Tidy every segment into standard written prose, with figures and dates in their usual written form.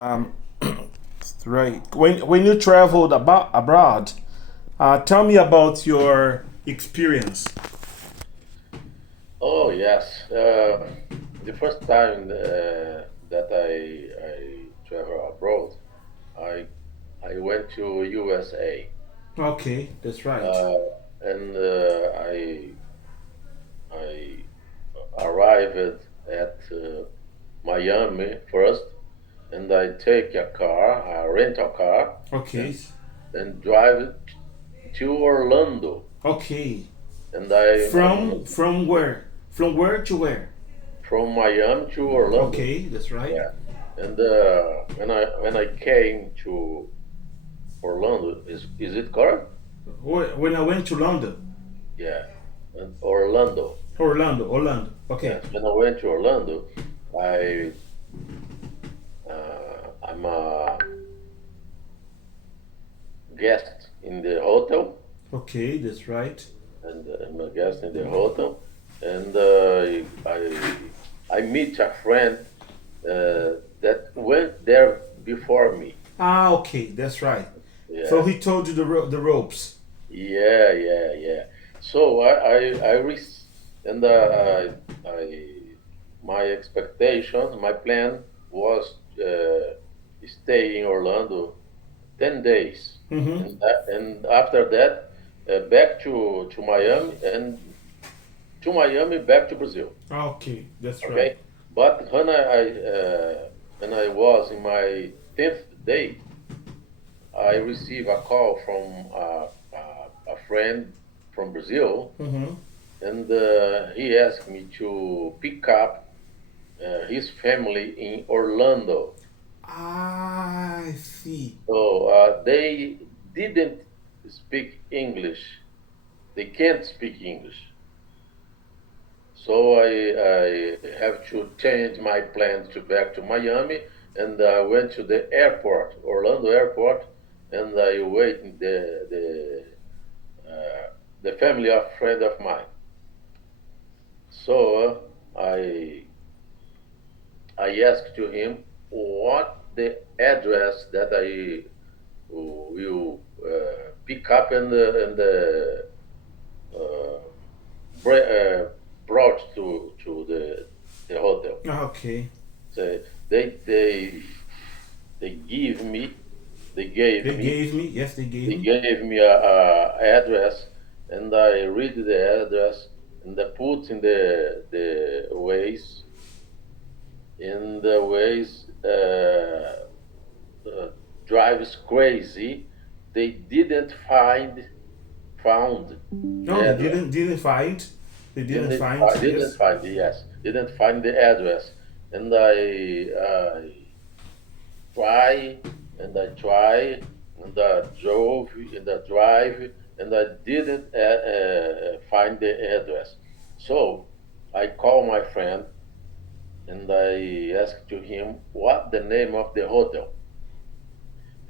Um, right. When you traveled about abroad, tell me about your experience. Oh yes, the first time that I travel abroad, I I went to USA, Okay, that's right. uh, and I arrived at Miami first, and I take a car, a rental car, Okay, and and drive it to Orlando, okay. and I'm From where? From where to where? from Miami to Orlando. Okay, that's right. Yeah. And when I came to Orlando, is it correct? When I went to London, Yeah, and Orlando. Orlando. Okay. Yes, when I went to Orlando, I I'm a guest in the hotel, Okay, that's right. and I'm a guest in the hotel, and I meet a friend that went there before me. Okay, that's right. So Yeah, he told you the ropes. yeah. So and my expectations, my plan was stay in Orlando 10 days, Mm-hmm. and after that back to Miami, and to Miami back to Brazil. Okay, that's right. Okay, but when I was in my 10th day, I received a call from a friend from Brazil, Mm-hmm. and he asked me to pick up his family in Orlando. I see. So they didn't speak English. They can't speak English. So I have to change my plans to back to Miami, and I went to the airport, Orlando airport, and I wait the family of friend of mine. So I asked to him what the address that I will pick up and uh, brought to the hotel. Okay. So they they they give me they gave They me gave me, yes, they gave they me. gave me a address, and I read the address, and I put in the ways in the ways drives crazy. They didn't found No, the they address. didn't find. They didn't Didn't find. didn't Yes. find, yes, didn't find the address, and I try try, and I drove and I drive, and I didn't find the address. So I call my friend, and I asked to him what the name of the hotel,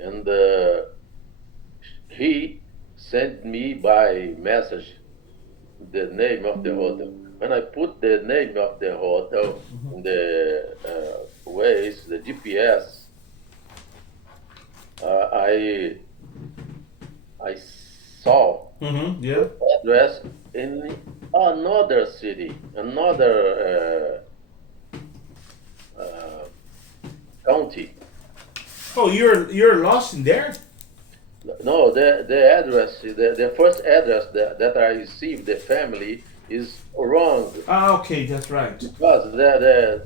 and he sent me by message the name of the hotel. When I put the name of the hotel in the ways, the GPS, I saw Mm-hmm. Yeah. the address in another city, another county. Oh, you're lost in there. No, the address, the first address that I received, the family, is wrong, Okay, that's right. because the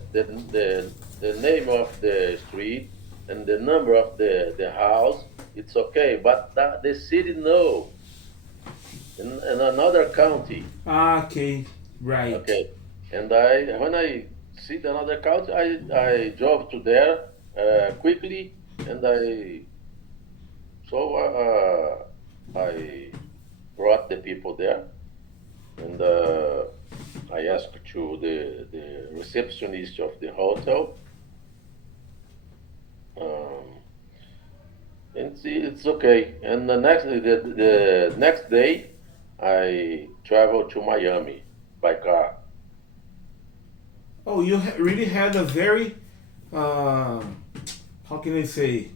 name of the street and the number of the house, it's okay, but the city, no, in another county. Okay, right. Okay, and when I see the another county, I drove to there quickly, and I brought the people there, and I asked to the receptionist of the hotel. Um, and see, it's okay. And the next day, I traveled to Miami by car. Oh, you really had a very uh, how can I say,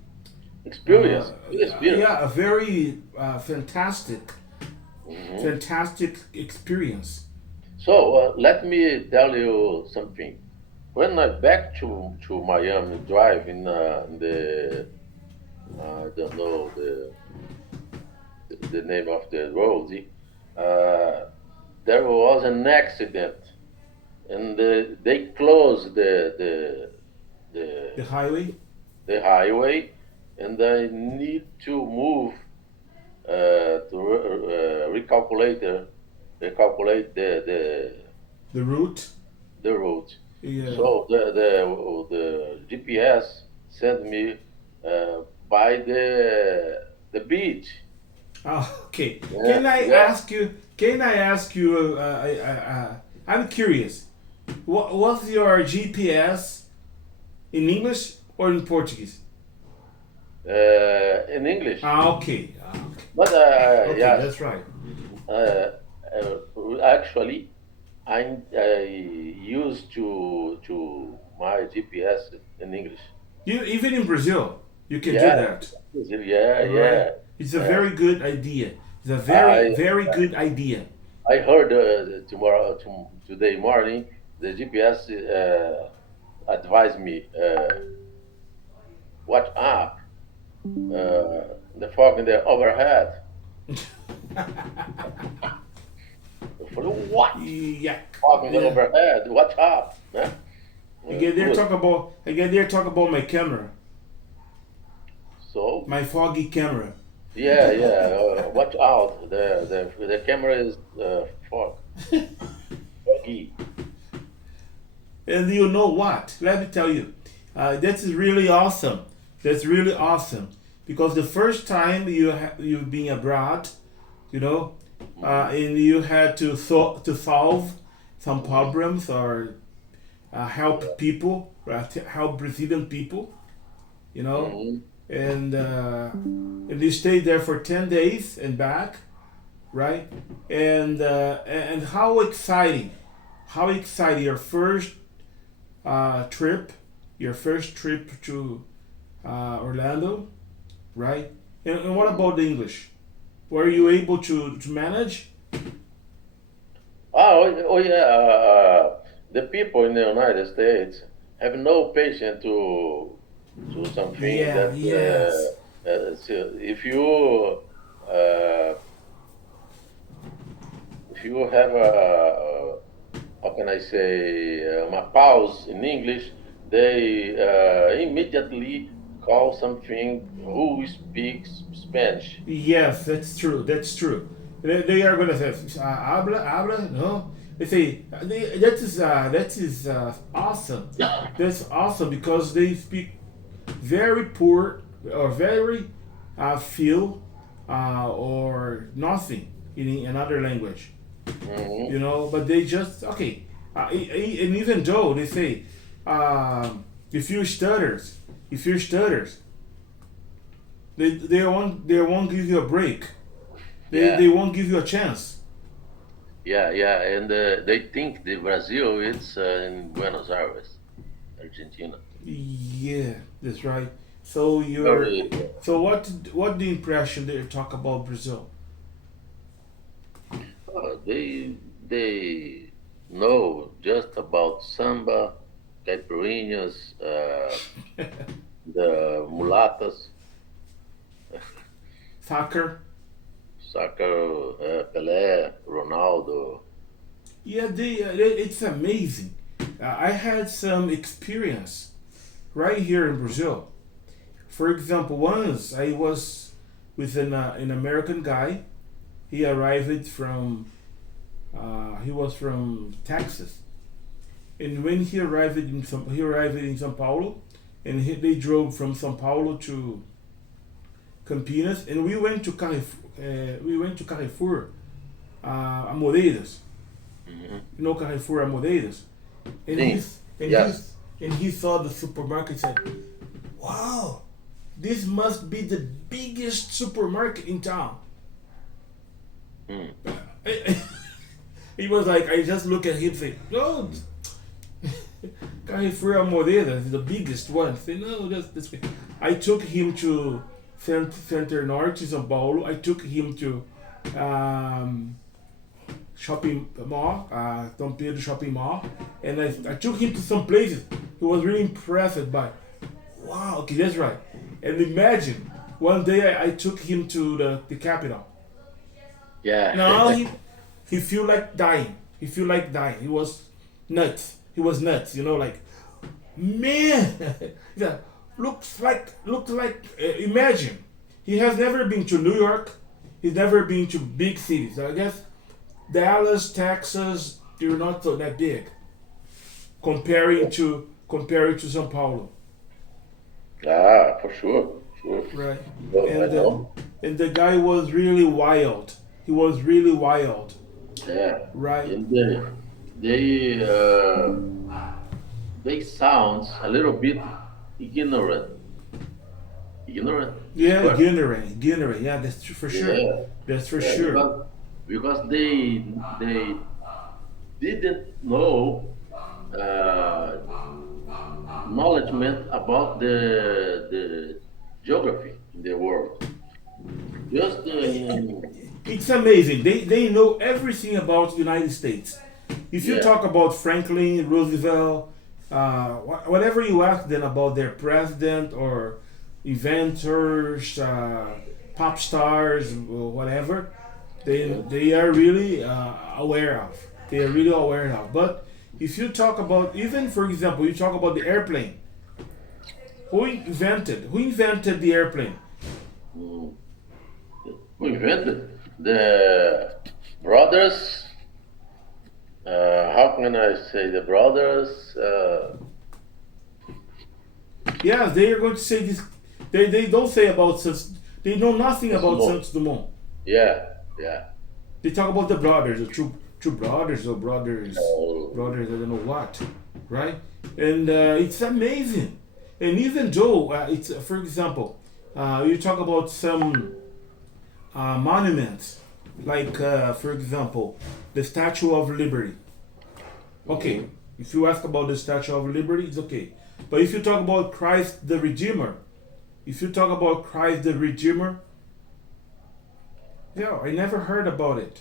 Experience, good experience. yeah, a very fantastic, Hmm. fantastic experience. So let me tell you something. When I back to Miami Drive in the I don't know the name of the road, uh, there was an accident, and they closed The the highway. the highway, and I need to move to recalculate The route. the route. Yeah. So the GPS sent me uh, by the beach. Okay. Yeah, Can I yeah. ask you? Can I ask you? I'm curious. What was your GPS in English or in Portuguese? In English. Okay. Okay. But Okay, yes, that's right. actually, I used to my GPS in English. You even in Brazil, you can do Yeah, that. yeah, All right. yeah. It's a Uh, very good idea. It's a very I very good idea. I heard today morning the GPS advised me watch up the fog in the overhead. For what? Yeah. Fog in the Yeah. overhead. Watch up. Huh? Good. Again, they're talk about my camera, So my foggy camera. yeah, yeah. Watch out. The camera is foggy. And you know what? Let me tell you, that is really awesome. That's really awesome because the first time you've been abroad, you know, Hmm. and you had to solve some Hmm. problems or help people, help Brazilian people, you know, Hmm. and you stayed there for 10 days and back, right? And how exciting trip, your first trip to Orlando, right? And what Hmm. about the English? Were you able to manage? Oh yeah. The people in the United States have no patience to something Yeah, that yes. so uh, if you have a how can I say a pause in English, they immediately call something who speaks Spanish. Yes, that's true. That's true. They are gonna say habla. No, they say that is awesome. That's awesome because they speak very poor or very few or nothing in another language. Hmm. You know, but they just okay. And even though they say if you stutters, if you stutters, they won't give you a break. Yeah, They won't give you a chance. yeah, yeah, and they think the Brazil it's in Buenos Aires, Argentina. Yeah, that's right. So you're Very, so what the impression they talk about Brazil? they know just about samba, caipirinhas, the mulatas, Soccer. soccer, Pelé, Ronaldo. Yeah, it's amazing. I had some experience right here in Brazil. For example, once I was with an American guy. He arrived from he was from Texas, and when he arrived in São Paulo, and they drove from São Paulo to Campinas, and we went to Carrefour, Amoreiras. Hmm. You know Carrefour Amoreiras, and Sim, yes. he saw the supermarket and said, "Wow, this must be the biggest supermarket in town." Mm. He was like, I just look at him and say, "No, Carrefour Amoreira, the biggest one. I said, no, that's this way. I took him to Center Norte, São Paulo. I took him to um, shopping mall, Dom Pedro shopping mall, and I took him to some places. He was really impressed by, wow, okay, that's right. And imagine, one day I took him to the capital. Now Yeah. he feel like dying. He feel like dying. He was nuts. He was nuts. Like man, yeah, looks like. Imagine, he has never been to New York. He's never been to big cities. I guess Dallas, Texas, they're not so that big comparing to São Paulo, Ah, for sure. Sure. right? Well, I And know. and the guy was really wild. He was really wild, Yeah. right? And they they sounds a little bit ignorant. Ignorant is Yeah, correct. Guineray. Yeah, that's for sure. Yeah. That's for Yeah. sure. Because they didn't know uh, knowledgement about the geography in the world. Just It's amazing. They know everything about the United States. If you yeah. talk about Franklin, Roosevelt, whatever you ask them about their president or inventors, pop stars, or whatever, they are really aware of. They are really aware of. But if you talk about, even for example, you talk about the airplane. Who invented the airplane? Mm, who invented the brothers? How can I say the brothers? Yeah, they are going to say this. They don't say about Santos. They know nothing It's about more. Santos Dumont. Yeah, yeah. They talk about the brothers, the two brothers or Uh, brothers. I don't know what, right? And it's amazing. And even though it's for example, you talk about some monuments, like for example, the Statue of Liberty. Okay, mhm. if you ask about the Statue of Liberty, it's okay. But if you talk about Christ the Redeemer, if you talk about Christ the Redeemer, yeah, I never heard about it.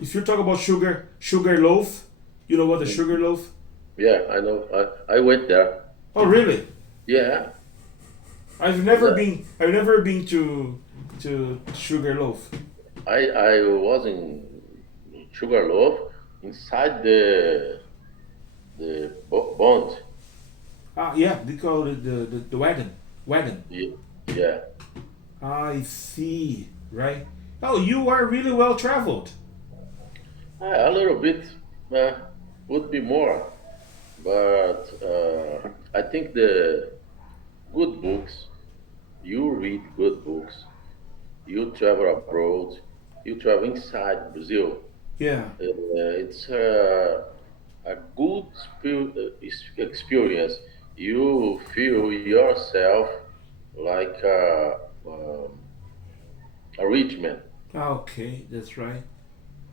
If you talk about sugar loaf, you know what a sugar loaf? Yeah, I know. I went there. Oh, really? Yeah, I've and never been. I've never been to sugar loaf. I was in Sugarloaf inside the bond. Yeah, they call it the wagon. Wagon. Ye- Yeah, I see. Right. Oh, you are really well traveled. a little bit uh, would be more, but I think the good books. You read good books. You travel abroad. You travel inside Brazil. Yeah. It's a good experience. You feel yourself like a rich man. Okay, that's right.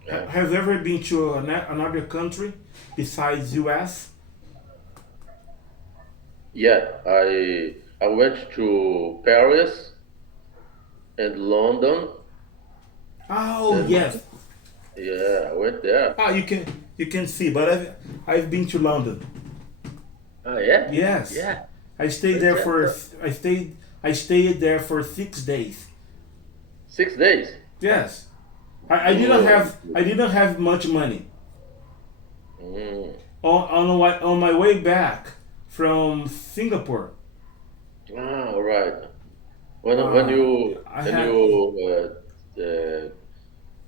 Yeah, Have you ever been to another country besides U.S.? yeah. I went to Paris and London, Oh and yes. yeah, I went there. You can see, but I've been to London. Ah, yeah, Yes, yeah. I stayed Went there there for I stayed there for 6 days. 6 days. Yes, I didn't have much money. Mm. On my way back from Singapore. Ah, all right. When Uh, you I when had you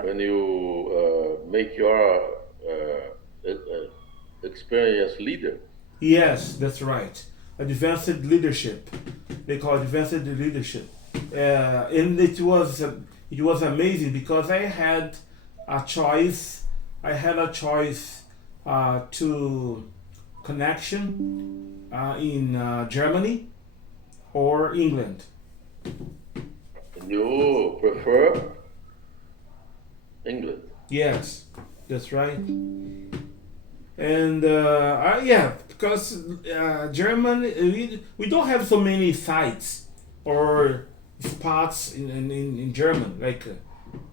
when you make your experience leader. Yes, that's right. Advanced leadership. They call it advanced leadership. And it was amazing because I had a choice. I had a choice to connection in Germany or England. You prefer England. Yes, that's right. And yeah, because German, we don't have so many sites or spots in German, like,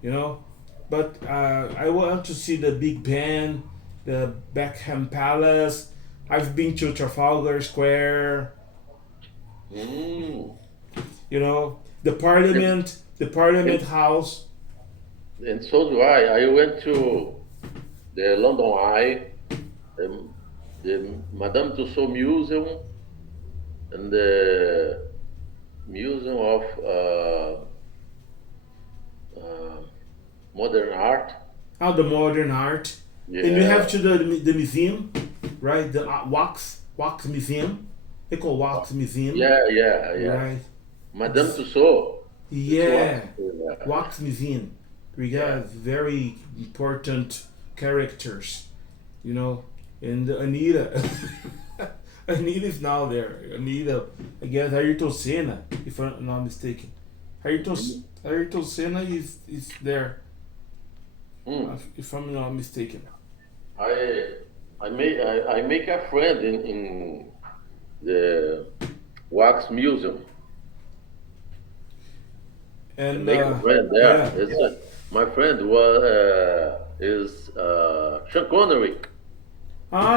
you know. But I want to see the Big Ben, the Buckingham Palace. I've been to Trafalgar Square, Mm. And, The Parliament and House. and so do I. I went to the London Eye, the Madame Tussauds Museum, and the Museum of uh, Modern Art. The modern art. And you have Yeah, to the museum, right? The wax museum. They call wax museum, yeah. right? Madame It's, Tussauds. It was, yeah, wax museum. We yeah. got very important characters, you know. And Anita, Anita is now there. Anita, I guess Ayrton Senna, if I'm not mistaken. Ayrton Ayrton Senna is there, Mm. if I'm not mistaken. I I make a friend in the wax museum. I And make a friend there. yeah. My friend was is Sean Connery.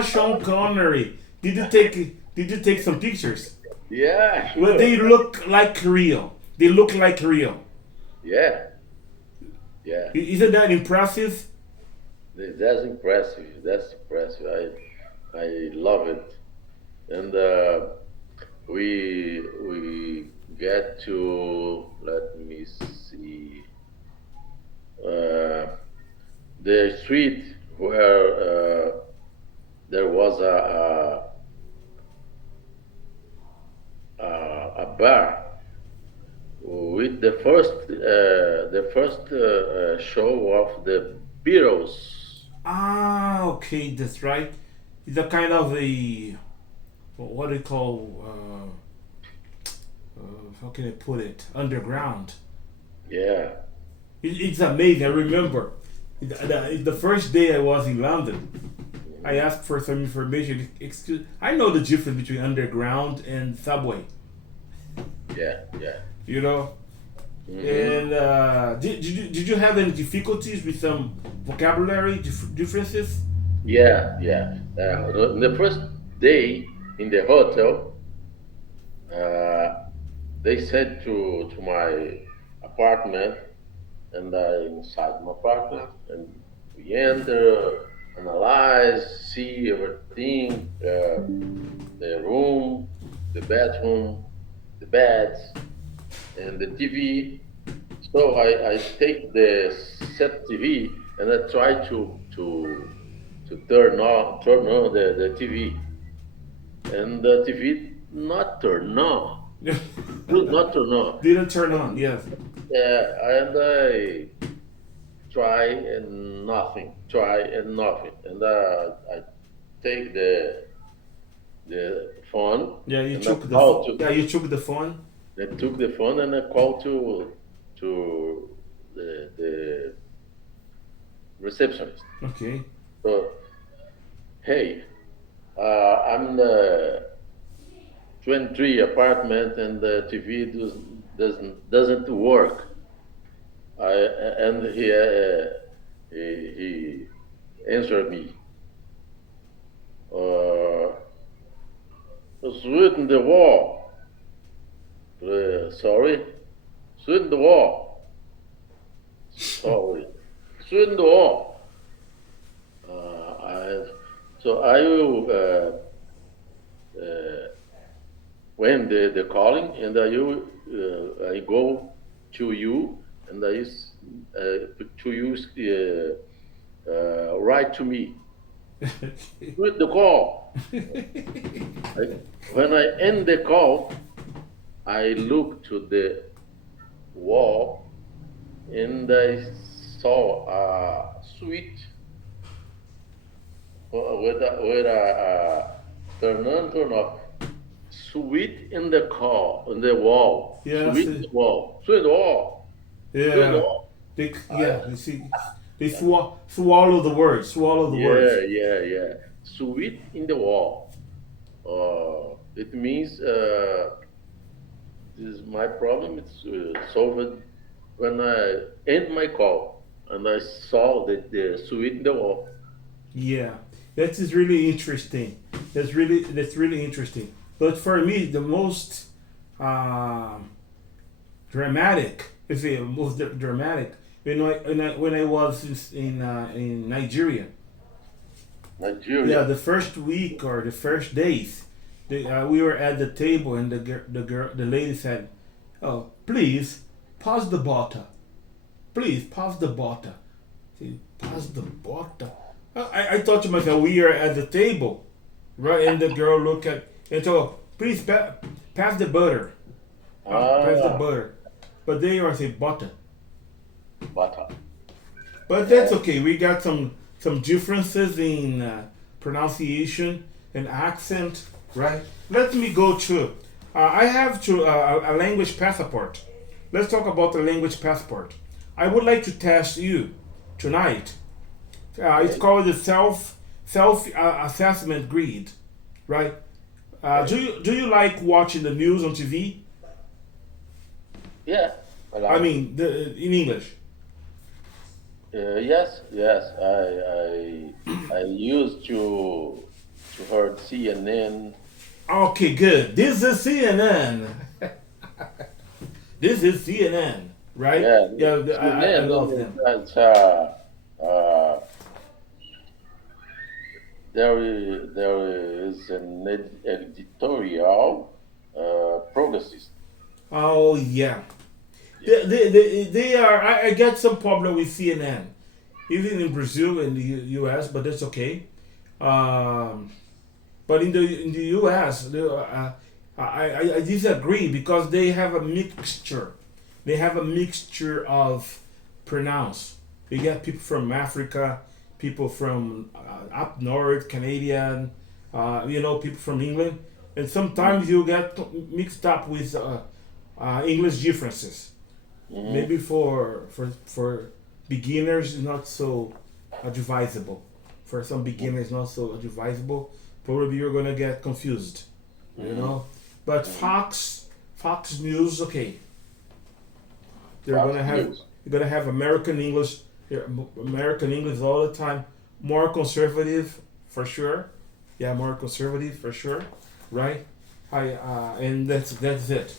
Sean Connery. Did you take some pictures? Yeah, Well, sure. they look like real. They look like real. Yeah, yeah. Isn't that impressive? That's impressive. That's impressive. I love it. And we get to, let me see, uh, the street where there was a bar with the first show of the Beatles. Okay, that's right. It's a kind of a what do you call? How can I put it? Underground. Yeah, It's amazing. I remember the first day I was in London. I asked for some information. Excuse, I know the difference between underground and subway. yeah. You know, Hmm. and did you have any difficulties with some vocabulary differences? Yeah. The first day in the hotel, uh, they said to my apartment, and I inside my apartment, and we enter, analyze, see everything, the room, the bathroom, the beds, and the TV. So I take the set TV and I try to turn on the TV, and the TV not turn on, do not turn on. Didn't turn on. Yes. And I try and nothing, and I take the phone Yeah, you and I took the phone. call to Yeah, you took the phone. I took the phone and I call to the receptionist. Okay. So, hey, I'm the 23 apartment and the TV doesn't work. I and he answered me. Uh, it's written the wall. Sorry, it's written the wall. Sorry, it's written the wall. I so I will when the calling, and I go to you, and to you write to me with the call. I, when I end the call, I look to the wall and I saw a switch with a turn on, turn off. Switch in the call, in the wall. Yes. Switch in the wall. Switch in the wall. Switch in the Yeah. wall. I, Yeah. You see, they swallow the words. Swallow the words. yeah. Switch in the wall. it means this my problem is solved when I end my call and I saw that the switch in the wall. Yeah, that is really interesting. That's really interesting. But for me, the most um dramatic, if it most dramatic, when I was in Nigeria. Yeah, Nigeria. the first week or the first days, we were at the table and the lady said, "Oh, please pass the butter. Please pass the butter." See, pass the butter. I thought to myself, we are at the table, right? And the girl looked at and told, "Please pass the butter. Pass the Ah, butter." But they are say butter. butter. But that's Yeah. okay. We got some differences in pronunciation and accent, right? Let me go to. I have to a language passport. Let's talk about the language passport. I would like to test you tonight. It's Okay. called the self assessment grid, right? Do Okay. you like watching the news on TV? Yeah. I I like. mean, in English. Yes. Yes. I used to heard CNN. Okay, good. This is CNN. This is CNN, right? Yeah. Yeah, I CNN. love them. That's uh, there is an editorial progressist. Oh yeah, Yeah. they are. I get some problem with CNN, even in Brazil and the U.S., but that's okay. Um, but in the U.S., I disagree because they have a mixture. They have a mixture of pronounce. You get people from Africa, people from up north, Canadian, people from England, and sometimes you get mixed up with English differences. Mm-hmm. Maybe for beginners, it's not so advisable. For some beginners, not so advisable. Probably you're gonna get confused, you Mm-hmm. know. But Mm-hmm. Fox News, okay, they're Fox gonna have News. you're gonna have American English, American English all the time. More conservative for sure. Yeah, more conservative for sure, right? And that's it.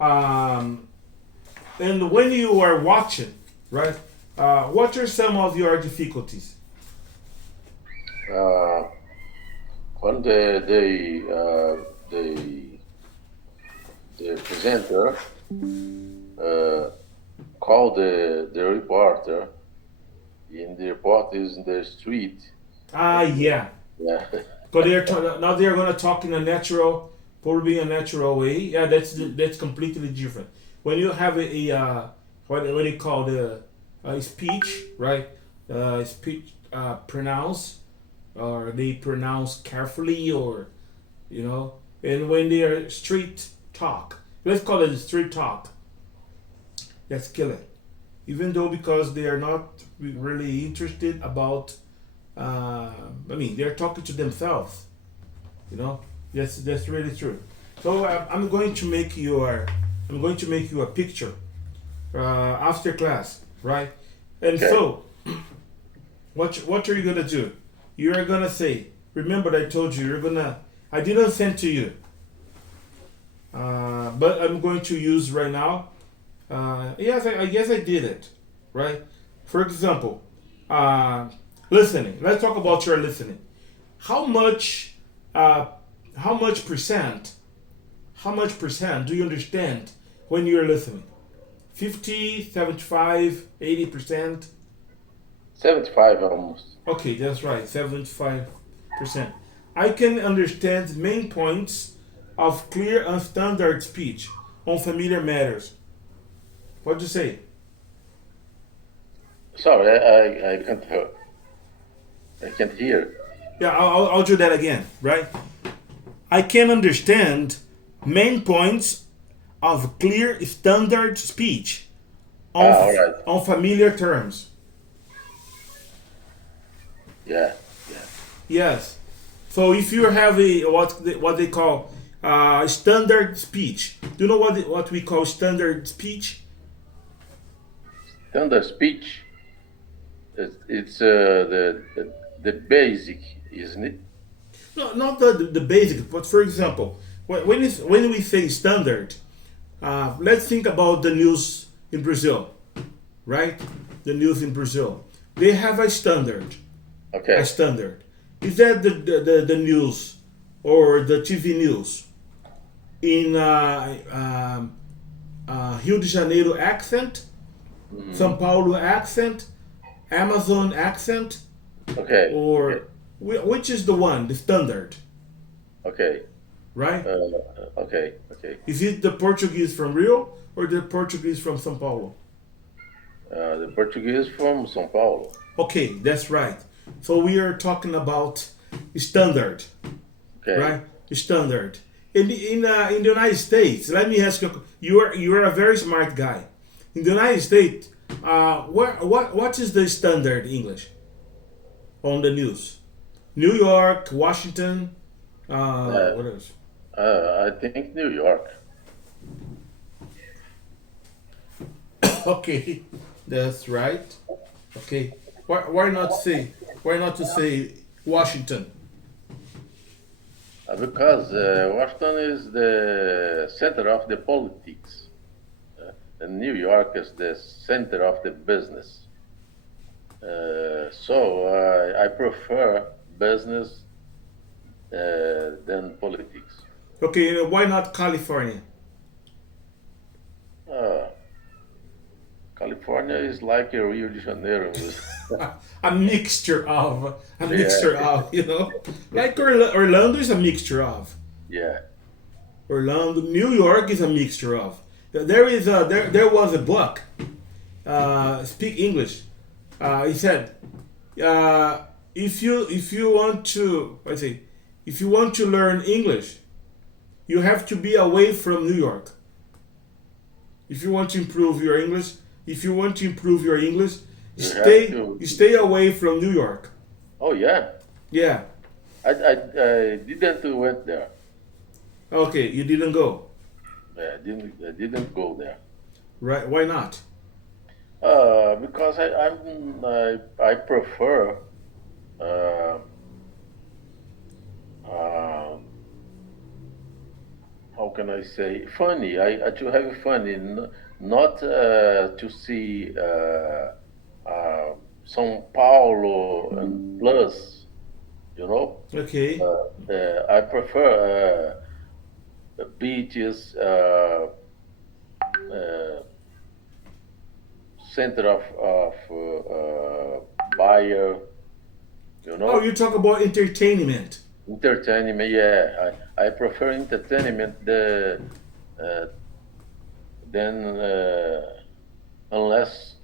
Um, and when you are watching, right? What are some of your difficulties? Uh, when the presenter uh, called the reporter, and the reporter is in the street, and Yeah, yeah. but now they're gonna talk in a natural, probably a natural way. Yeah, that's completely different. When you have what you call the speech, right? Speech pronounce, or they pronounce carefully, or and when they are street talk, let's call it street talk. That's killing. Even though because they are not really interested about, I mean, they're talking to themselves. You know, that's really true. So I'm going to make you a picture after class, right? And Okay. so, what are you gonna do? You are gonna say, remember I told you you're gonna. I didn't send to you, but I'm going to use right now. Yes, I guess I did it, right? For example, uh, listening. Let's talk about your listening. How much, uh, how much percent, how much percent do you understand when you're listening? 50, 75, 80%? 75 almost. Okay, that's right, 75%. I can understand main points of clear and standard speech on familiar matters. What'd you say? Sorry, I can't hear. I can't hear. Yeah, I'll do that again, right? I can understand main points of clear standard speech on, Ah, all right. on familiar terms. Yeah, yeah. Yes. So if you have a what they call standard speech, do you know what we call standard speech? Standard speech, it's the basic, isn't it? No, not the basic, but for example, when we say standard, let's think about the news in Brazil, right? The news in Brazil, they have a standard. A Okay. standard. Is that the news or the TV news in Rio de Janeiro accent, São Paulo accent, Amazon accent, Okay. Okay. or which is the one, the standard, Okay. right? Okay. Okay. Is it the Portuguese from Rio or the Portuguese from São Paulo? The Portuguese from São Paulo. Okay, that's right. So we are talking about standard, Okay. right? Standard. In the United States, let me ask you. You are a very smart guy. In the United States, what is the standard English on the news? New York, Washington, Uh, what else? I think New York. Okay, that's right. Okay, why not say why not to say Washington? Because Washington is the center of the politics, and New York is the center of the business. So I prefer business than politics. Okay, why not California? Uh, California is like a Rio de Janeiro. A mixture of Yeah, like Orlando is a mixture of yeah. Orlando. New York is a mixture of. There was a book. Speak English. He said, if you want to if you want to learn English, you have to be away from New York. If you want to improve your English, if you want to improve your English, You have to. stay away from New York. Oh yeah. Yeah. I didn't went there. Okay, you didn't go. I didn't go there. Right? Why not? Because I prefer uh, um, how can I say funny. I to have funny, not to see São Paulo and plus, you know. Okay. I prefer beaches, center of buyer, you Oh, know. you talk about entertainment. Entertainment, yeah. I prefer entertainment uh, than unless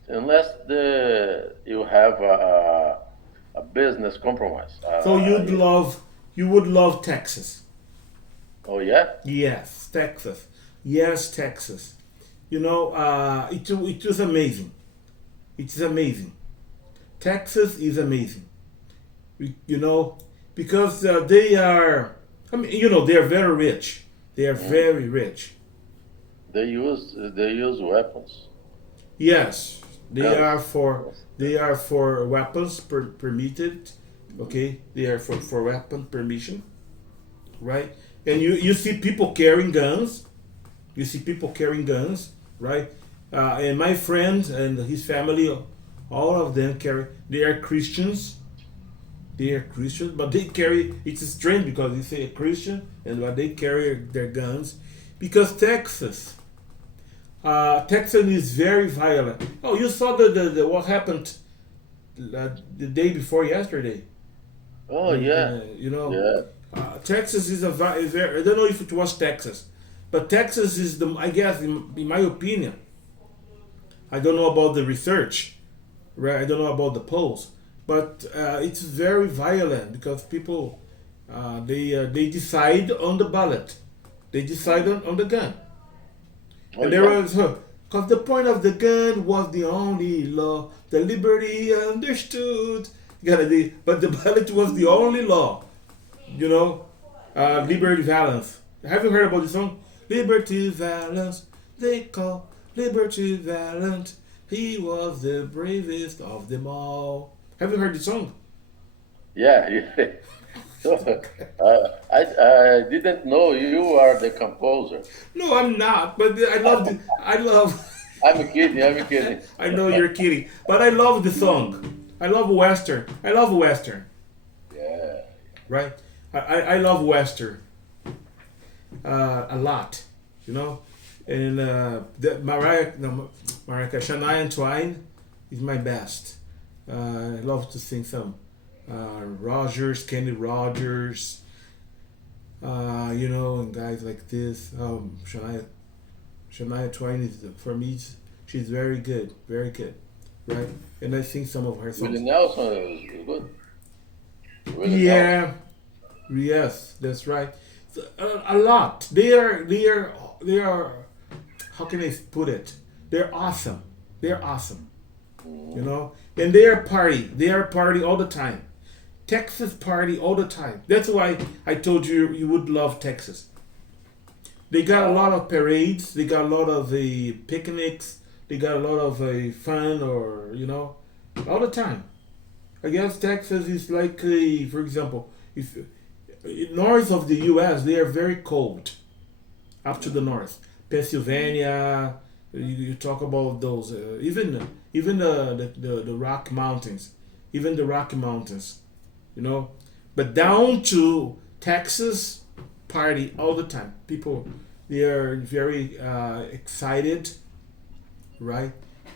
you have a business compromise. So you would love Texas. Oh yeah. Yes, Texas. Yes, Texas. It was amazing. It's amazing. Texas is amazing. You know, because they are. I mean, they are very rich. They are Mm. very rich. They use weapons, Yes, guns. they are for weapons permitted. Okay, they are for weapon permission, right? And you see people carrying guns. You see people carrying guns, right? And my friend and his family, all of them carry. They are Christians. They are Christians, but they carry. It's strange because you say a Christian and but they carry their guns because Texas is very violent. Oh, you saw the what happened the day before yesterday. Oh yeah, yeah. Texas is very. I don't know if it was Texas, but Texas is the. I guess in my opinion, I don't know about the research, right? I don't know about the polls, but it's very violent because people they decide on the ballot, they decide on the gun, Oh and there yeah. was because the point of the gun was the only law, the liberty understood. But the ballot was the only law. You know, Liberty Valance. Have you heard about this song? Liberty Valance, they call Liberty Valance. He was the bravest of them all. Have you heard the song? Yeah, yeah. So I didn't know you are the composer. No, I'm not. But I love the. I love. I'm kidding. I'm kidding. I know you're kidding, but I love the song. I love Western. I love Western. Yeah. Right? I love Western a lot. You know, and Mariah, Shania Twain is my best. I love to sing some Rogers, Kenny Rogers, you know, and guys like this. Shania Twain is for me. She's very good, right? And I sing some of her Willie songs. Nelson is good. Willie Nelson. Yeah, yes, that's right. So, a lot. They are. How can I put it? They're awesome. They're awesome. You know, and they are party all the time. Texas party all the time. That's why I told you you would love Texas. They got a lot of parades. They got a lot of picnics. They got a lot of fun, or all the time. I guess Texas is like, for example, if north of the U.S. they are very cold up to the north. Pennsylvania, you talk about those, even the Rocky Mountains, even the Rocky Mountains, you know. But down to Texas, party all the time. People, they are very excited, right?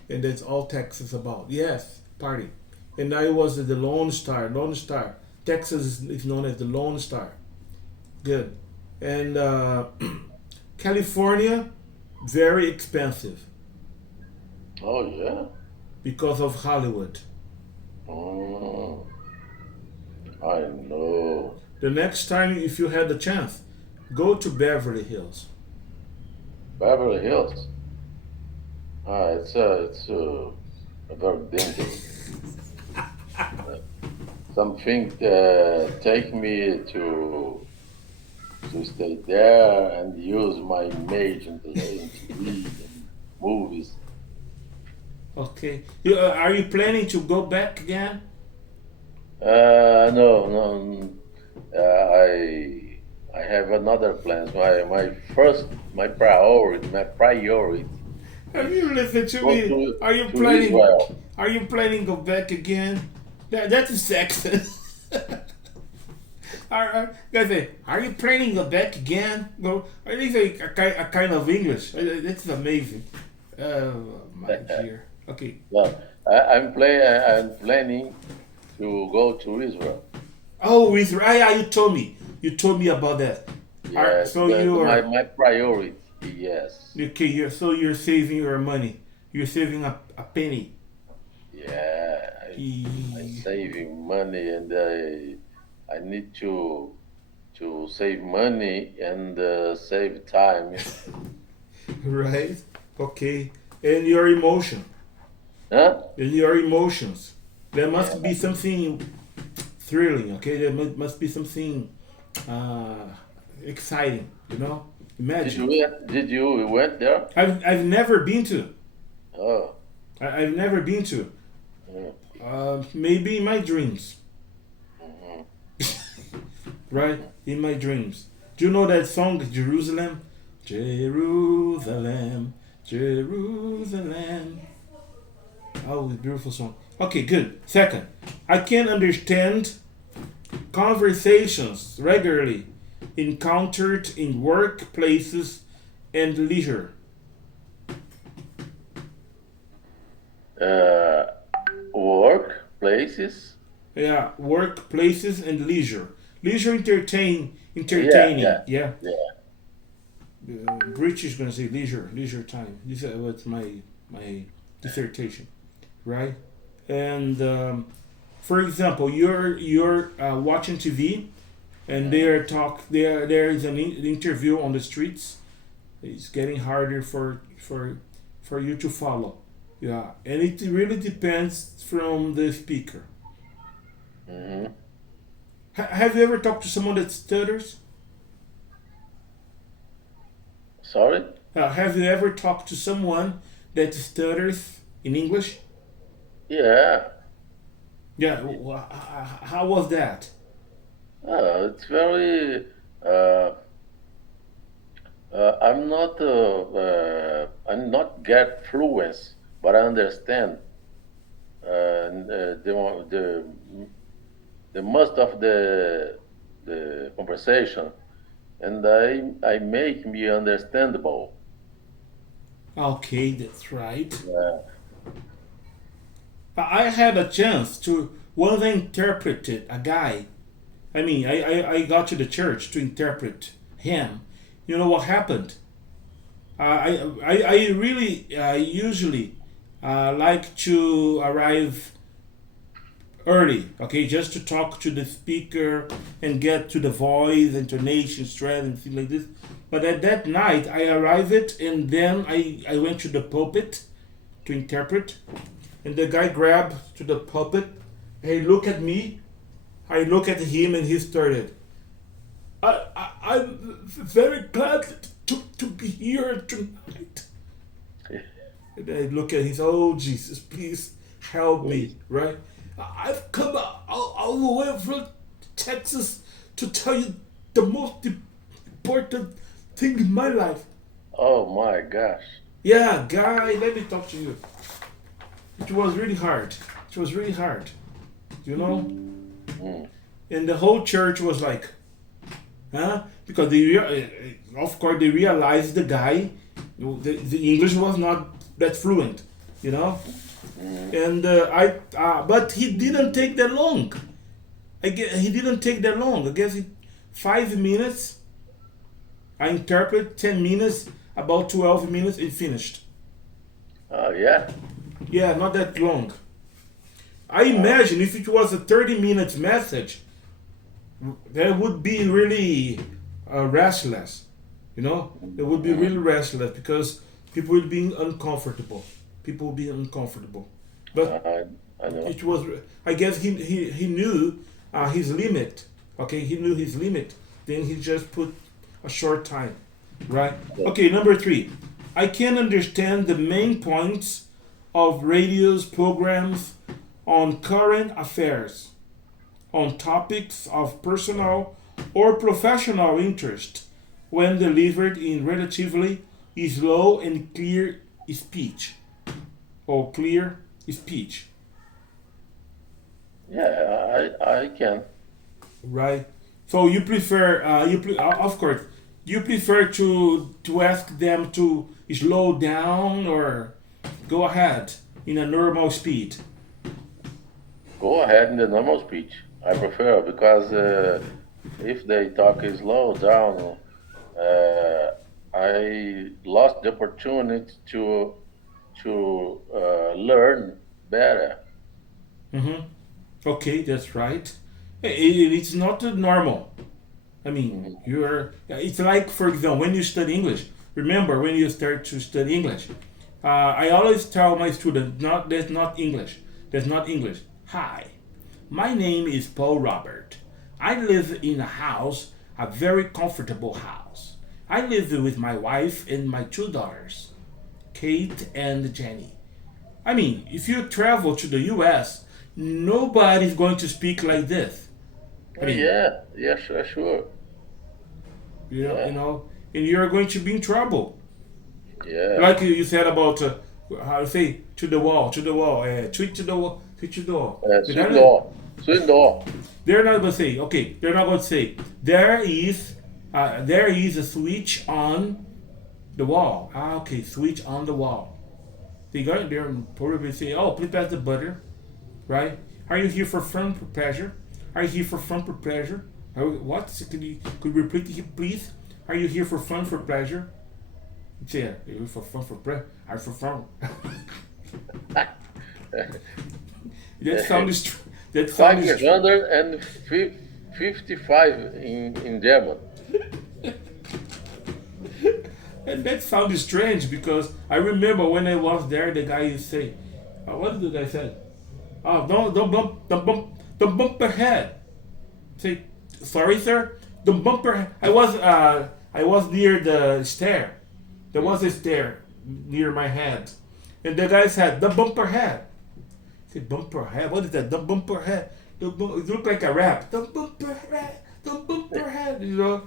And that's all Texas about. Yes, party. And I was the Lone Star. Lone Star. Texas is known as the Lone Star. Good. And California, very expensive Oh yeah. because of Hollywood. Mm, I know. The next time, if you had the chance, go to Beverly Hills. Beverly Hills. It's very dangerous. Something take me to stay there and use my image in TV and movies. Okay. Are you planning to go back again? No, no. I have another plans. My priority Have you listened to go me? Are you to planning? Israel. Are you planning to go back again? That's a sexist. Guys, say, are you planning to go back again? Go. I think a kind of English. That's amazing. Oh my dear. Okay. No, I'm planning to go to Israel. Oh, Israel. Yeah, you told me. You told me about that. Yes, So that's you my are my priority. Yes. okay. You're saving your money. You're saving a penny. Yeah, I'm E- saving money, and I need to save money and save time. Right. Okay. And your emotion. Huh? And your emotions. There must be Yeah. something thrilling. Okay. There must be something uh, exciting. Did you Imagine. did you went there? I've never been to. Oh, I've never been to. mm, Maybe in my dreams. mhm. Right? In my dreams. Do you know that song, Jerusalem? Jerusalem, Jerusalem. Oh, beautiful song. Okay, good. Second, I can understand conversations regularly encountered in workplaces and leisure. uh, Work places. Yeah, workplaces and leisure. Leisure Yeah, entertaining. yeah, Yeah, yeah. British gonna say leisure time. This is what's my dissertation, right? And for example, you're watching TV, and Mhm. there is an interview on the streets. It's getting harder for you to follow. Yeah, and it really depends from the speaker. Hmm. Have you ever talked to someone that stutters? Sorry? Have you ever talked to someone that stutters in English? Yeah. Yeah. How was that? It's very. Uh, I'm not get fluence, but I understand the most of the conversation, and I make me understandable. Okay, that's right. Yeah. I had a chance to once I interpreted a guy. I mean, I got to the church to interpret him. You know what happened? I really usually like to arrive early, okay, just to talk to the speaker and get to the voice, intonation, stress, and things like this. But at that night, I arrived and then I went to the pulpit to interpret, and the guy grabbed to the pulpit. He looked at me. I look at him, and he started. I'm very glad to be here tonight. And I look at him. Oh Jesus, please help me, right? I've come all the way from Texas to tell you the most important thing in my life. Oh my gosh. Yeah, guy, let me talk to you. It was really hard. It was really hard, you know. Mm. And the whole church was like, huh? Because of course, they realized the guy, the English was not that fluent, you know. And but he didn't take that long. He didn't take that long. I guess 5 minutes. I interpret 10 minutes, about 12 minutes, it finished. Oh yeah. Yeah, not that long. I Uh, imagine if it was a 30 minutes message, that would be really restless. You know, it would be really restless because people will be uncomfortable. People will be uncomfortable. But I I know. it was, I guess he knew his limit. Okay, he knew his limit. Then he just put a short time, right? Yeah. Okay, number three. I can understand the main points of radio's programs on current affairs, on topics of personal or professional interest when delivered in relatively slow and clear speech or clear speech, Yeah, I can. right? So you prefer, of course, you prefer to ask them to slow down or go ahead in a normal speed. Go ahead in the normal speech. I prefer because if they talk slow down, uh, I lost the opportunity to learn better. Mm-hmm. Okay, that's right. It's not normal. I mean, Mhm. you're. It's like, for example, when you study English. Remember, when you start to study English, I always tell my students, not that's not English. That's not English. Hi, my name is Paul Robert. I live in a house, a very comfortable house. I live with my wife and my two daughters, Kate and Jenny. I mean, if you travel to the U.S., nobody's going to speak like this. I Oh, mean, yeah, yeah, sure, sure. you Yeah, know, and you're going to be in trouble. yeah. Like you said about how to say to the wall, tweet to the wall, tweet to the wall. Swindor, swindor. They're not going to say, okay, they're not going to say there is a switch on the wall. Ah, okay, switch on the wall. They're probably say, oh, please pass the butter, right? Are you here for fun, for pleasure? Are you here for fun, for pleasure? What? Could you repeat it, please? Are you here for fun, for pleasure? Yeah, you for fun, for pleasure. Are for fun? that sound is that sound is 555 in German. and that sounds strange because I remember when I was there, the guy used to say, what did the guy say? Oh, don't bump your head. Say, sorry, sir. The bumper. I was near the stair. There was a stair near my head, and the guy said the bumper head. I said bumper head. What is that? The bumper head. It looked like a rap. The bumper head. The bumper head.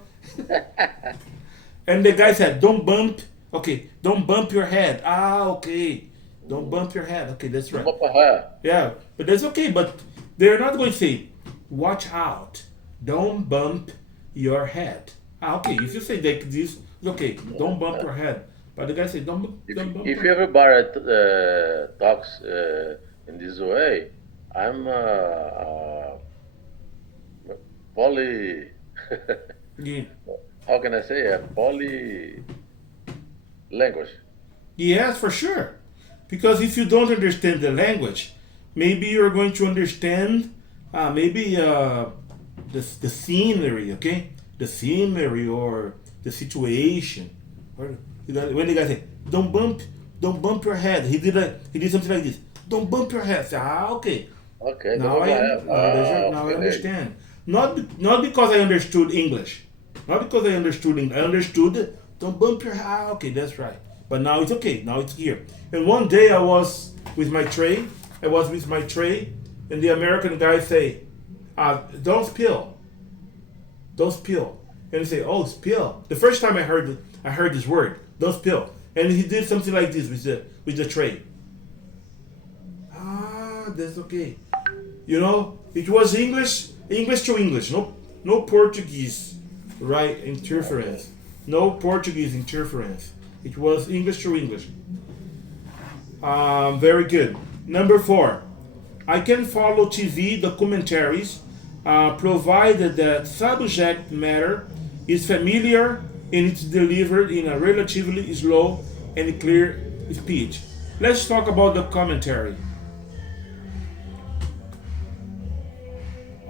And the guy said, "Don't bump." Okay, don't bump your head. Ah, okay. Don't bump your head. Okay, that's right. Yeah, but that's okay. But they're not going to say, "Watch out, don't bump your head." Ah, okay. If you say that this, it's okay. Don't bump your head. But the guy said, don't bump If your head. everybody talks in this way, I'm poly. Yeah. How can I say a poly language? Yes, for sure. Because if you don't understand the language, maybe you're going to understand maybe the scenery, okay? The scenery or the situation. Or when the guy say, don't bump your head. He did something like this. Don't bump your head. Say, ah, okay. Okay, don't Now know I that. now I Okay. understand. Not because I understood English. Not because I understood English. I understood. Don't bump your head. Ah, okay, that's right. But now it's okay. Now it's here. And one day I was with my tray. I was with my tray, and the American guy say, "Don't spill. Don't spill." And he say, "Oh, spill." The first time I heard this word. Don't spill. And he did something like this with the tray. Ah, that's okay. It was English to English. No Portuguese, right? Okay. Interference. No Portuguese interference. It was English to English. Very good. Number four, I can follow TV documentaries, provided that subject matter is familiar and it's delivered in a relatively slow and clear speech. Let's talk about the commentary.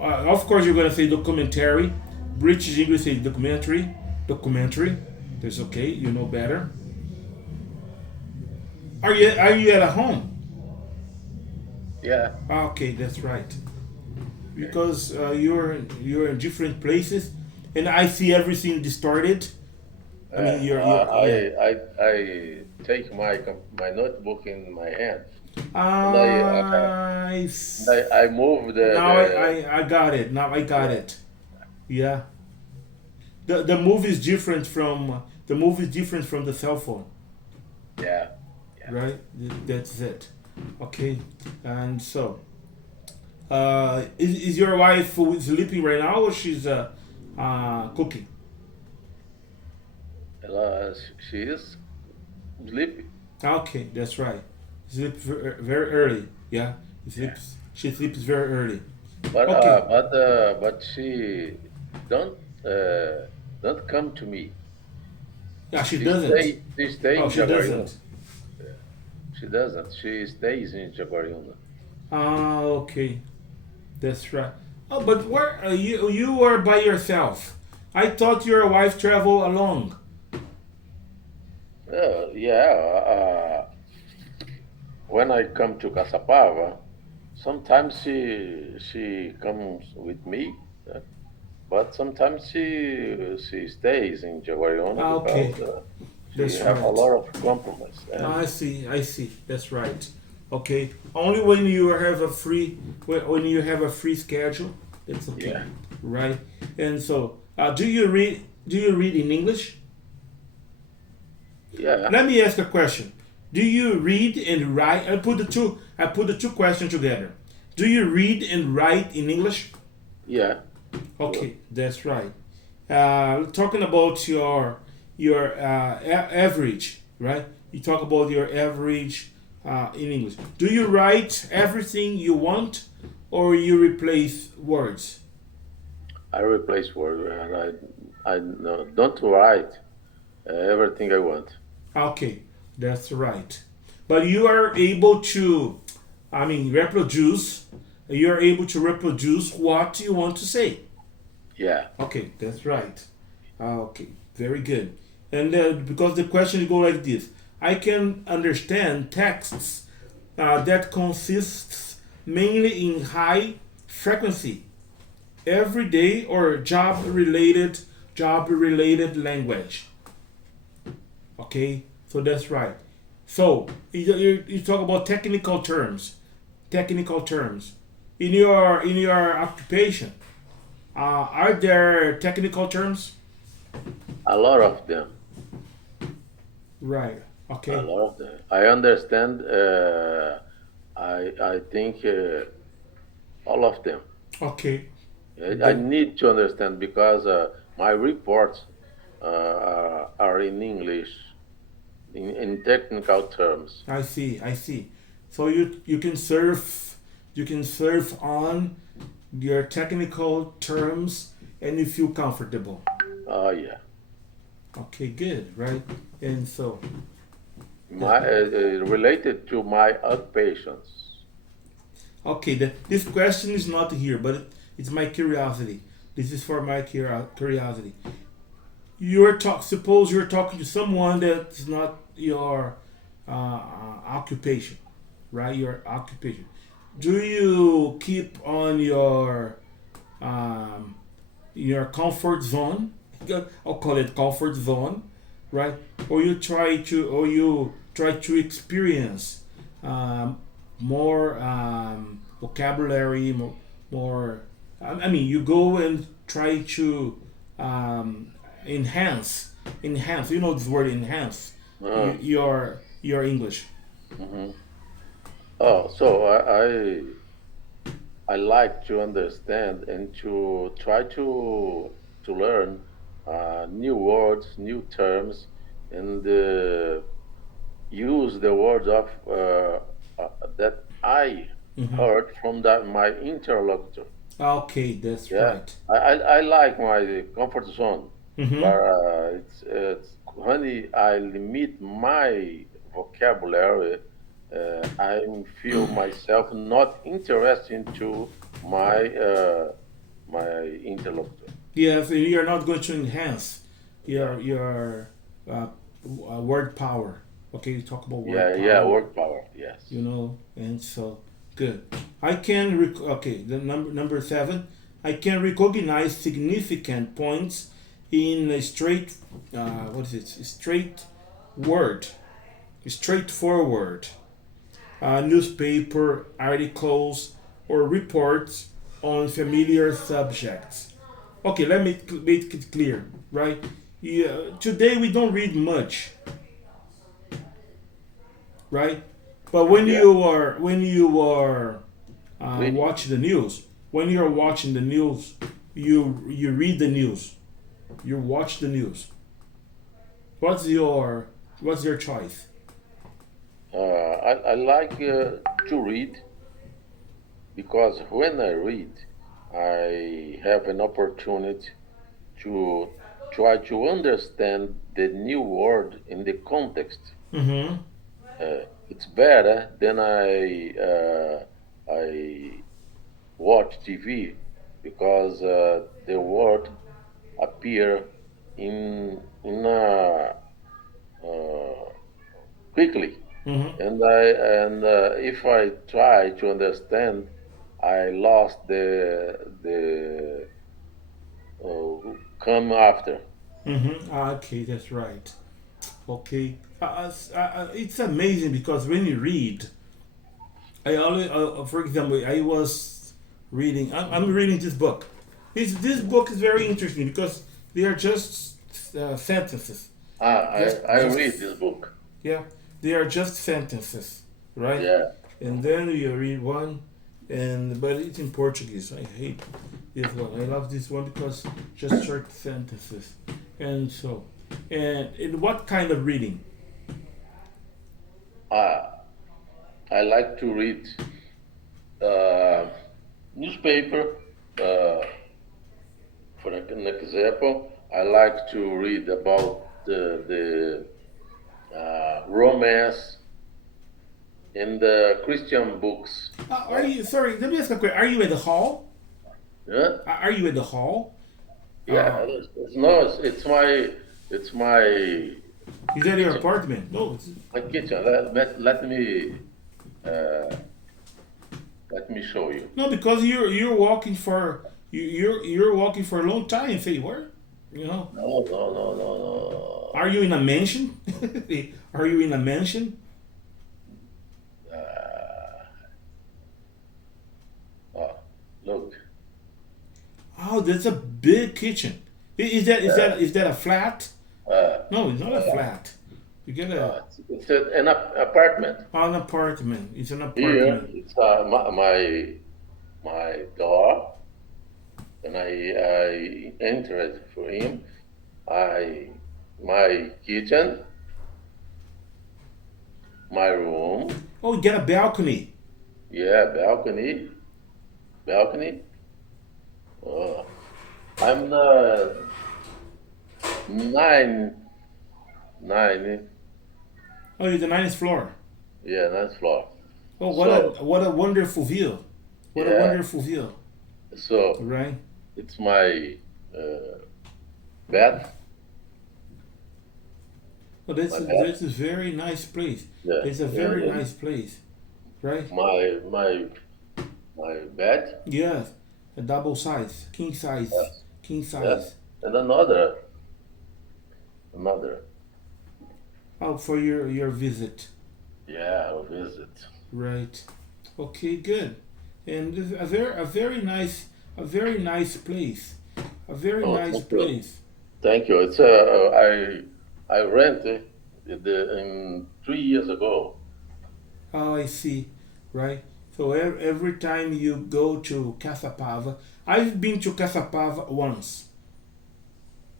Of course, you're gonna say documentary. British English say documentary. Documentary. That's okay. You know better. Are you at home? Yeah. Okay, that's right. Okay. Because you're in different places, and I see everything distorted. I mean, you're yeah. I take my notebook in my hand, and I s- I move Now the I got it. Now I got yeah, it. Yeah. The move is different from the cell phone, yeah, yeah. right? That's it. Okay. And so, is your wife sleeping right now, or she's cooking? She is sleepy. Okay, that's right. Sleep very early. Yeah, Yeah. She sleeps very early. But Okay. she don't uh, don't come to me. Yeah, she doesn't. She stay Oh, in she Jaguariúna. doesn't. Yeah. She doesn't. She stays in Jaguariúna. Ah, okay, that's right. Oh, but where you are by yourself? I thought your wife travel along. Yeah. When I come to Caçapava, sometimes she comes with me, but sometimes she stays in Jaguariúna Ah, okay, because she that's have a right. lot of compromise. I And see. I see. That's right. Okay. Only when you have a free when you have a free schedule, that's okay, yeah, right? And so, do you read? Do you read in English? yeah, Let me ask a question. Do you read and write? I put the two questions together. Do you read and write in English? yeah. Sure. Okay, that's right. Talking about your average, right? You talk about your average in English. Do you write everything you want, or you replace words? I replace word and I no, don't write everything I want. Okay, that's right. But you are able to, I mean, reproduce. You are able to reproduce what you want to say. Yeah, Okay, that's right. Okay, very good. And because the question go like this, I can understand texts that consists mainly in high frequency everyday or job related language. Okay, so that's right. So you talk about technical terms. Technical terms in your occupation. Are there technical terms? A lot of them. Right. A Okay. lot of them. I understand. I think all of them. Okay. I The, need to understand because my reports are in English, in technical terms. I see. I see. So you can surf on your technical terms and you feel comfortable. Oh yeah. Okay. Good. Right. And so My related to my occupations. okay. This question is not here, but it's my curiosity. This is for my curiosity. Suppose you're talking to someone that's not your occupation, right? Your occupation. Do you keep on your comfort zone? I'll call it comfort zone, right? Or you try to experience um, more vocabulary, more. I mean, you go and try to um, enhance, enhance. You know this word enhance. Uh, Your English. mhm. Oh, so I like to understand and to try to learn new words, new terms, and use the words of that I Hmm. heard from my interlocutor. Okay, that's Yeah, right. I like my comfort zone, but Hmm. it's when I limit my vocabulary, I feel myself not interested to my interlocutor. Yes, and you're not going to enhance Yeah, your uh, word power. Okay, you talk about word yeah, power, work power. Yes. and so good. Okay, the number 7. I can recognize significant points in a straight, what is it? Straight word, straightforward newspaper articles or reports on familiar subjects. Okay, let me make it clear, right? Yeah, today we don't read much, right? But when Yeah, you are when you are reading. watching the news, when you're watching the news, you read the news, you watch the news. What's your what's your choice? I like to read because when I read, I have an opportunity to try to understand the new word in the context. Mm-hmm. It's better than I watch TV because the word appear in uh, quickly, Mm-hmm. and if I try to understand, I lost the come after. Mm-hmm. Okay, that's right. Okay, it's amazing because when you read, I always, for example, I was reading. I'm reading this book. This book is very interesting because they are just sentences. I Just read this book. yeah, they are just sentences, right? Yeah. And then you read one, and but it's in Portuguese. I hate this one. I love this one because just short sentences, and so, and in what kind of reading? I I like to read uh, newspaper. Uh, for an example, I like to read about the romance in the Christian books. Are you sorry? Let me ask a question. Are you at the hall? Yeah, Are you at the hall? yeah. No, it's Is that your kitchen. apartment? No. My kitchen. Uh, let me show you. No, because you're walking for You're walking for a long time. Say where? You know, No, no, no, no, no. are you in a mansion? Are you in a mansion? Uh, oh, look. Oh, there's a big kitchen. Is that a flat? Uh, No, it's not a flat. You get it's an apartment. an apartment. It's an Here, apartment. it's my door, and I entered for him. I my kitchen, my room, Oh, you get a balcony. yeah, balcony. Uh, I'm the nine, nine, Oh, you're the ninth floor. yeah, ninth floor. Oh, So what a wonderful view. What a yeah, wonderful view. so Right? it's my bed, Oh, my bed, that's a very nice place. yeah, It's a very and nice place, right? my bed, Yes, a double size, yes, king yes, size. and another, Out for your visit, yeah, I'll visit. right? Okay, good. And this is a very nice place, a very Oh, nice thank you, place. thank you. It's I rented in 3 years ago. Oh, I see, right? So every time you go to Caçapava, I've been to Caçapava once,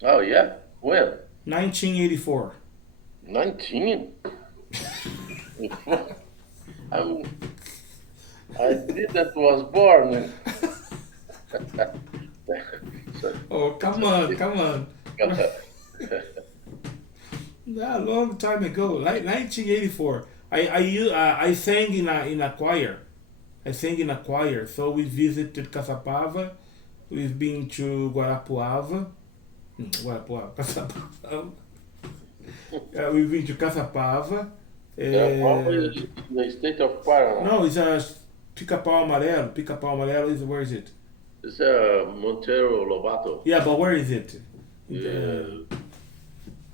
Oh yeah, when 1984. 19. I'm I didn't was born. So, Oh, it's come on, come on. a, A long time ago, like 1984. I sang in a choir. I sang in a choir. So we visited Caçapava. We've been to Guarapuava. Guarapuava, Caçapava. We've been to Caçapava. yeah, Uh, probably the state of Paraná. no, it's a Pica-Pau Amarelo. Pica-Pau Amarelo is where is it? It's Monteiro Lobato. Yeah, but where is it? Yeah,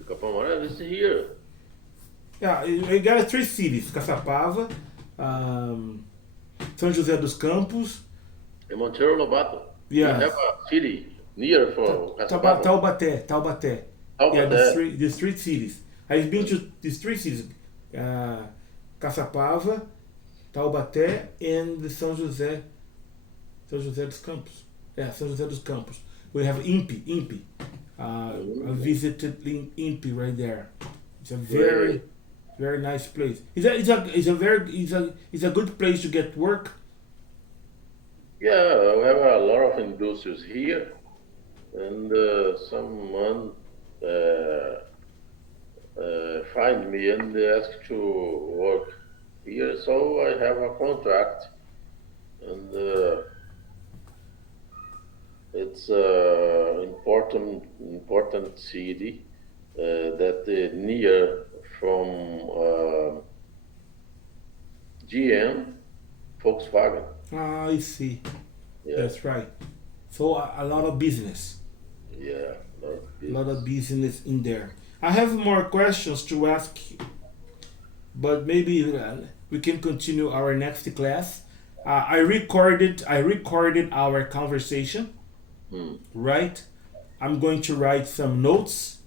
Capão Amarelo is here. Yeah, we got three cities: Caçapava, um, São José dos Campos. In Monteiro Lobato. We have Yes. a city near for Caçapava. Taubaté. Yeah, Taubaté. these three cities. I've been to these three cities: uh, Caçapava, Taubaté, and São José dos Campos. Yeah, São José dos Campos. We have Impi. I visited Impi right there. It's a Great. very nice place. It's a good place to get work. Yeah, we have a lot of industries here, and someone find me and they ask to work here, so I have a contract, and it's important city that near from GM Volkswagen. Ah, I see. Yeah, That's right. So a lot of business. yeah, lot of A lot of business. business in there. I have more questions to ask you, but maybe we can continue our next class. I recorded our conversation, Hmm. right? I'm going to write some notes,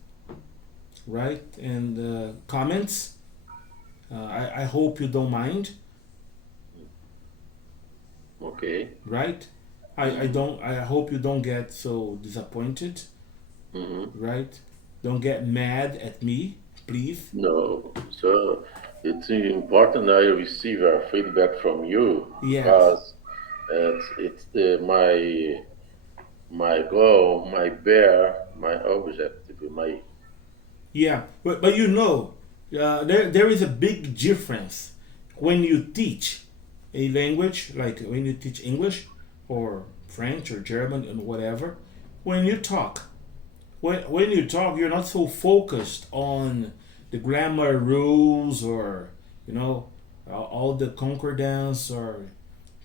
right, and comments. I hope you don't mind, Okay. right? I Hmm. don't. I hope you don't get so disappointed, Hmm. right? Don't get mad at me, please. No, so it's important I receive a feedback from you Yes. because it's my goal, my bear, my objective, my Yeah, but you know, there is a big difference when you teach a language, like when you teach English or French or German and whatever. When you talk, when you talk, you're not so focused on the grammar rules or you know all the concordance or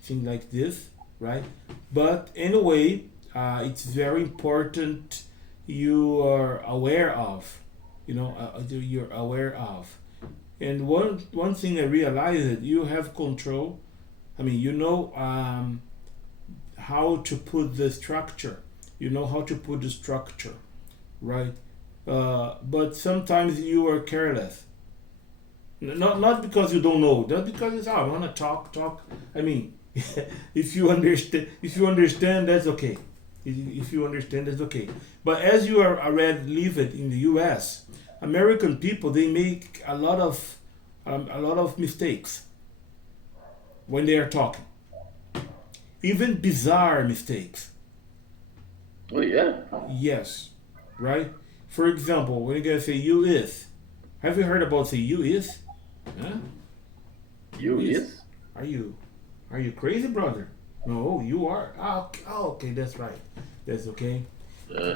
things like this, right? But anyway, it's very important you are aware of, you're aware of. And one thing I realized that you have control. I mean, how to put the structure. You know how to put the structure, right? But sometimes you are careless. Not because you don't know, just because it's I want to talk. I mean, if you understand, that's okay. If you understand, that's okay. But as you are already living in the U.S., American people they make a lot of mistakes when they are talking, even bizarre mistakes. Oh yeah. Yes, right. For example, when you gonna say you is, have you heard about say you is? Huh? You You is? is? Are you are you crazy, brother? No, you are. Okay, okay, that's right. That's okay. Uh,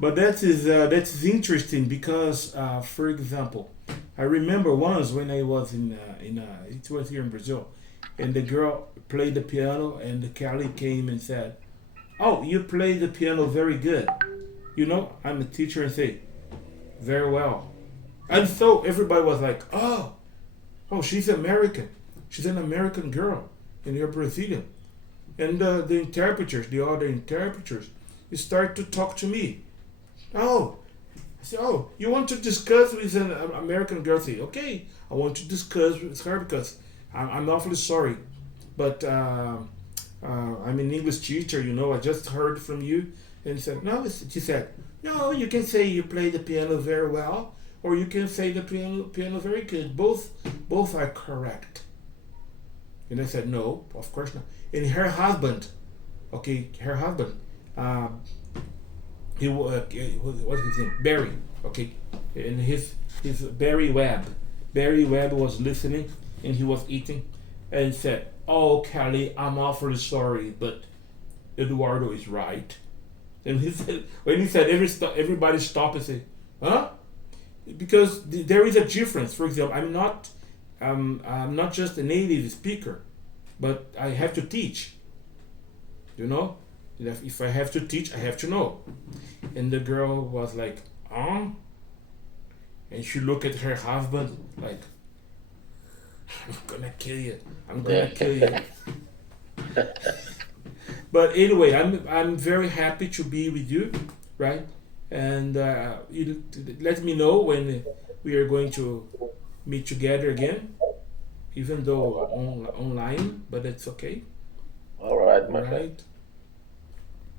But that is interesting because, for example, I remember once when I was in it was here in Brazil, and the girl played the piano, and the Kelly came and said, "Oh, you play the piano very good." I'm a teacher and say, "Very well." And so everybody was like, "Oh, she's American. She's an American girl, and you're Brazilian." And the other interpreters, they start to talk to me. Oh, I say, oh, you want to discuss with an American girl? I say, okay, I want to discuss with her because I'm awfully sorry, but I'm an English teacher. I just heard from you, and said no. She said, no, you can say you play the piano very well, or you can say the piano very good. Both are correct. And I said, no, of course not. And her husband, okay, her husband, um, what's his name? Barry, okay, and his Barry Webb. Barry Webb was listening, and he was eating, and said, "Oh, Kelly, I'm awfully sorry, but Eduardo is right." And he said, when he said, everybody stopped and said, "Huh?" Because there is a difference. For example, I'm not just a native speaker, but I have to teach. You know, if I have to teach, I have to know. And the girl was like, and she looked at her husband like, I'm gonna kill you. I'm gonna kill you. But anyway, I'm very happy to be with you, right? And you let me know when we are going to meet together again, even though online, but it's okay, all right, my friend. right?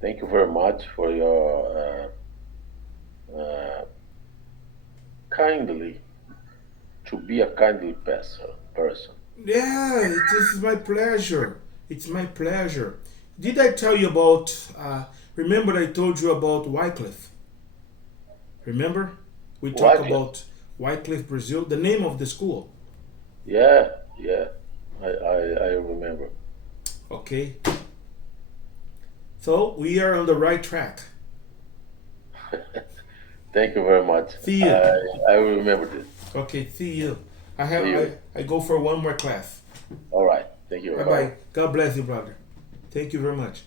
Thank you very much for your uh, kindly to be a kindly person. Yeah, it is my pleasure. It's my pleasure. Did I tell you about? Remember, I told you about Wycliffe. Remember, we talk Wycliffe. about Wycliffe, Brazil. The name of the school. Yeah, yeah. I remember. Okay, so we are on the right track. Thank you very much. See you. I will remember this. Okay, see you. I have See you. I go for one more class. All right. Thank you. Bye Bye. bye. God bless you, brother. Thank you very much.